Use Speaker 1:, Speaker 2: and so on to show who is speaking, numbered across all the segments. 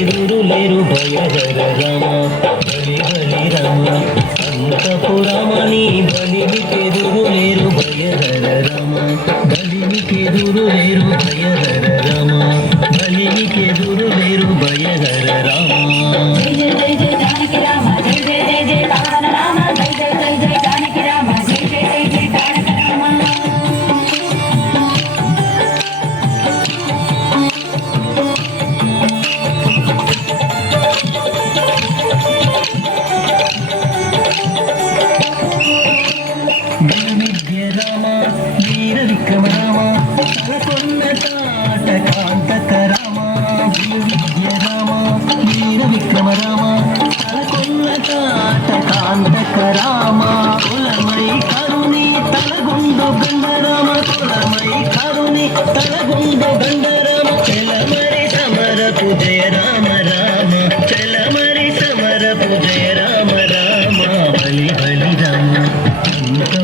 Speaker 1: ఎదురులేరు భయహర రమ. బలి బలి రమ.
Speaker 2: అంతపురమణి బలి పెదురులే జయ రామ రామ.
Speaker 1: చెలమరి సమరపు జయ రామ రామ. బలి బలి రామ.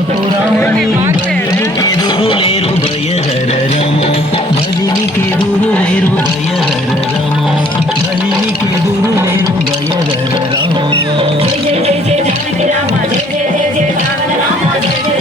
Speaker 1: పురామణి బలికెదురు లేరు భయహర రామ. బలికెదురు లేరు భయహర రామ. బలికెదురు లేరు భయహర రామ.
Speaker 2: జై జయ జయ జయ జానకి రామ. జయ జయ జయ జయ రామ. జయ జయ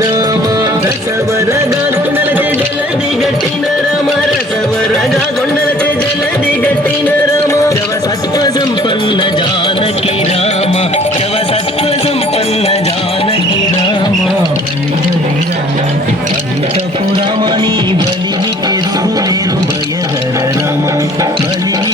Speaker 2: రామ
Speaker 1: రసవరగా గొండలకే జలది గట్టిన రామ రసవరగా గొండలకే జలది గట్టిన రామ. శవ సత్వ సంపన్న జానకి రామ శవ సత్వ సంపన్న జానకి రామ. అంతపురమణి బలికెదురు లేరు భయధర రమ. బలికెదురు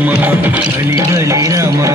Speaker 1: ராமா ஹரி ஹரி ராமா.